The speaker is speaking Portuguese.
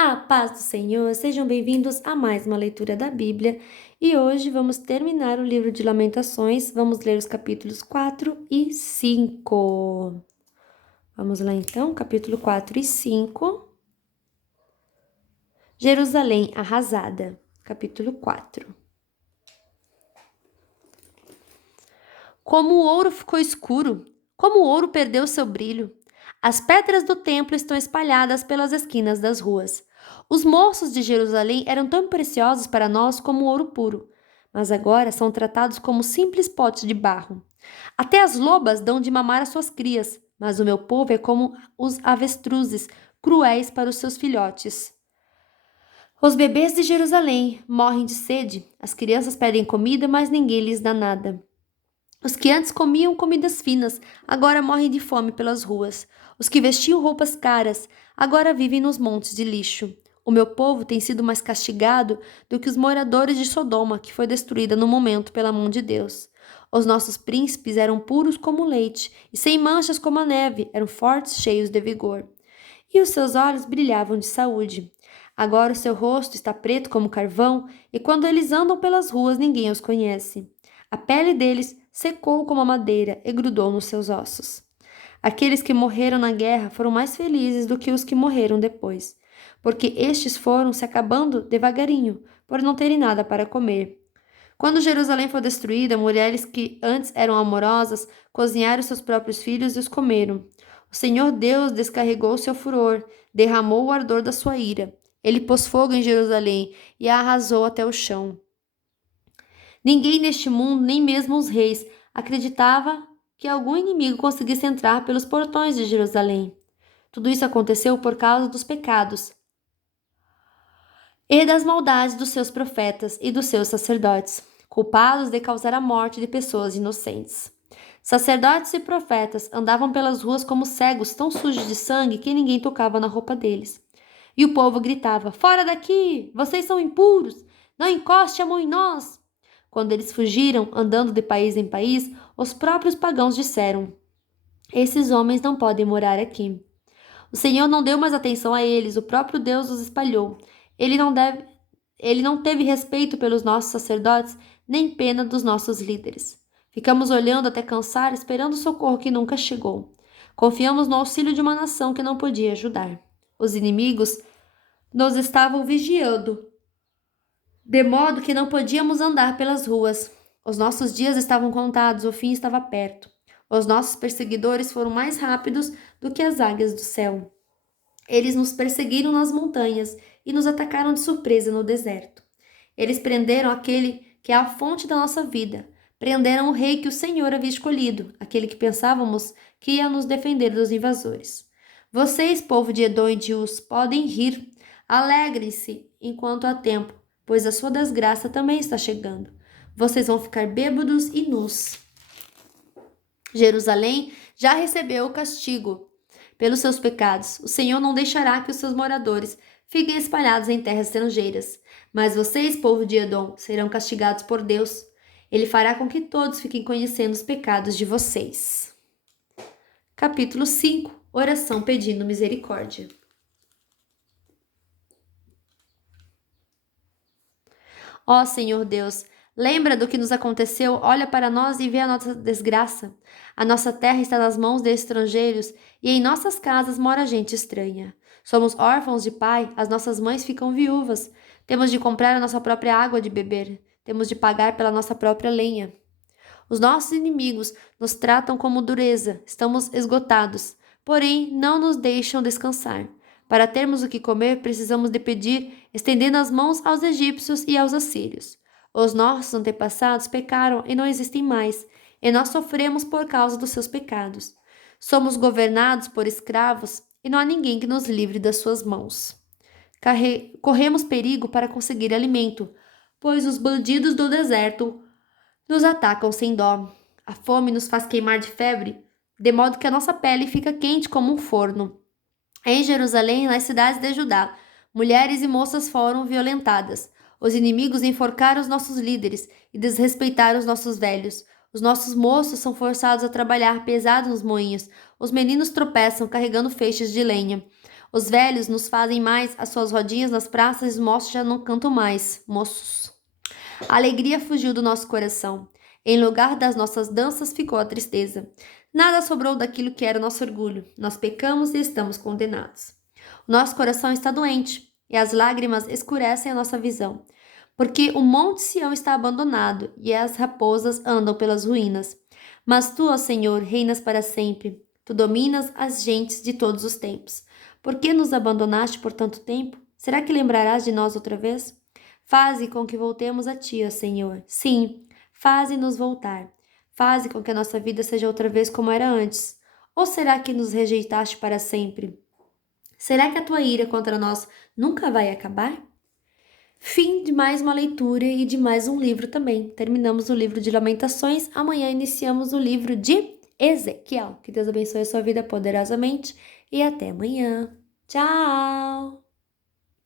A paz do Senhor, sejam bem-vindos a mais uma leitura da Bíblia e hoje vamos terminar o livro de Lamentações, vamos ler os capítulos 4 e 5. Vamos lá então, capítulo 4 e 5. Jerusalém arrasada, capítulo 4. Como o ouro ficou escuro, como o ouro perdeu seu brilho. As pedras do templo estão espalhadas pelas esquinas das ruas. Os moços de Jerusalém eram tão preciosos para nós como o ouro puro, mas agora são tratados como simples potes de barro. Até as lobas dão de mamar às suas crias, mas o meu povo é como os avestruzes, cruéis para os seus filhotes. Os bebês de Jerusalém morrem de sede, as crianças pedem comida, mas ninguém lhes dá nada. Os que antes comiam comidas finas, agora morrem de fome pelas ruas. Os que vestiam roupas caras, agora vivem nos montes de lixo. O meu povo tem sido mais castigado do que os moradores de Sodoma, que foi destruída no momento pela mão de Deus. Os nossos príncipes eram puros como o leite, e sem manchas como a neve, eram fortes, cheios de vigor. E os seus olhos brilhavam de saúde. Agora o seu rosto está preto como carvão, e quando eles andam pelas ruas, ninguém os conhece. A pele deles secou como a madeira e grudou nos seus ossos. Aqueles que morreram na guerra foram mais felizes do que os que morreram depois, porque estes foram se acabando devagarinho, por não terem nada para comer. Quando Jerusalém foi destruída, mulheres que antes eram amorosas cozinharam seus próprios filhos e os comeram. O Senhor Deus descarregou seu furor, derramou o ardor da sua ira. Ele pôs fogo em Jerusalém e a arrasou até o chão. Ninguém neste mundo, nem mesmo os reis, acreditava que algum inimigo conseguisse entrar pelos portões de Jerusalém. Tudo isso aconteceu por causa dos pecados e das maldades dos seus profetas e dos seus sacerdotes, culpados de causar a morte de pessoas inocentes. Sacerdotes e profetas andavam pelas ruas como cegos, tão sujos de sangue que ninguém tocava na roupa deles. E o povo gritava: Fora daqui! Vocês são impuros! Não encoste a mão em nós! Quando eles fugiram, andando de país em país, os próprios pagãos disseram: Esses homens não podem morar aqui. O Senhor não deu mais atenção a eles, o próprio Deus os espalhou. Ele não teve respeito pelos nossos sacerdotes, nem pena dos nossos líderes. Ficamos olhando até cansar, esperando o socorro que nunca chegou. Confiamos no auxílio de uma nação que não podia ajudar. Os inimigos nos estavam vigiando, de modo que não podíamos andar pelas ruas. Os nossos dias estavam contados, o fim estava perto. Os nossos perseguidores foram mais rápidos do que as águias do céu. Eles nos perseguiram nas montanhas e nos atacaram de surpresa no deserto. Eles prenderam aquele que é a fonte da nossa vida. Prenderam o rei que o Senhor havia escolhido, aquele que pensávamos que ia nos defender dos invasores. Vocês, povo de Edom e de Uz, podem rir. Alegrem-se enquanto há tempo, pois a sua desgraça também está chegando. Vocês vão ficar bêbados e nus. Jerusalém já recebeu o castigo pelos seus pecados. O Senhor não deixará que os seus moradores fiquem espalhados em terras estrangeiras. Mas vocês, povo de Edom, serão castigados por Deus. Ele fará com que todos fiquem conhecendo os pecados de vocês. Capítulo 5. Oração pedindo misericórdia. Ó Senhor Deus, lembra do que nos aconteceu, olha para nós e vê a nossa desgraça. A nossa terra está nas mãos de estrangeiros e em nossas casas mora gente estranha. Somos órfãos de pai, as nossas mães ficam viúvas. Temos de comprar a nossa própria água de beber. Temos de pagar pela nossa própria lenha. Os nossos inimigos nos tratam como dureza, estamos esgotados, porém não nos deixam descansar. Para termos o que comer, precisamos de pedir, estendendo as mãos aos egípcios e aos assírios. Os nossos antepassados pecaram e não existem mais, e nós sofremos por causa dos seus pecados. Somos governados por escravos e não há ninguém que nos livre das suas mãos. Corremos perigo para conseguir alimento, pois os bandidos do deserto nos atacam sem dó. A fome nos faz queimar de febre, de modo que a nossa pele fica quente como um forno. Em Jerusalém, nas cidades de Judá, mulheres e moças foram violentadas. Os inimigos enforcaram os nossos líderes e desrespeitaram os nossos velhos. Os nossos moços são forçados a trabalhar pesado nos moinhos. Os meninos tropeçam carregando feixes de lenha. Os velhos nos fazem mais as suas rodinhas nas praças e os moços já não cantam mais. Moços. A alegria fugiu do nosso coração. Em lugar das nossas danças ficou a tristeza. Nada sobrou daquilo que era o nosso orgulho. Nós pecamos e estamos condenados. O nosso coração está doente e as lágrimas escurecem a nossa visão. Porque o monte Sião está abandonado e as raposas andam pelas ruínas. Mas tu, ó Senhor, reinas para sempre. Tu dominas as gentes de todos os tempos. Por que nos abandonaste por tanto tempo? Será que lembrarás de nós outra vez? Faze com que voltemos a ti, ó Senhor. Sim, faze-nos voltar. Faze com que a nossa vida seja outra vez como era antes. Ou será que nos rejeitaste para sempre? Será que a tua ira contra nós nunca vai acabar? Fim de mais uma leitura e de mais um livro também. Terminamos o livro de Lamentações, amanhã iniciamos o livro de Ezequiel. Que Deus abençoe a sua vida poderosamente e até amanhã. Tchau!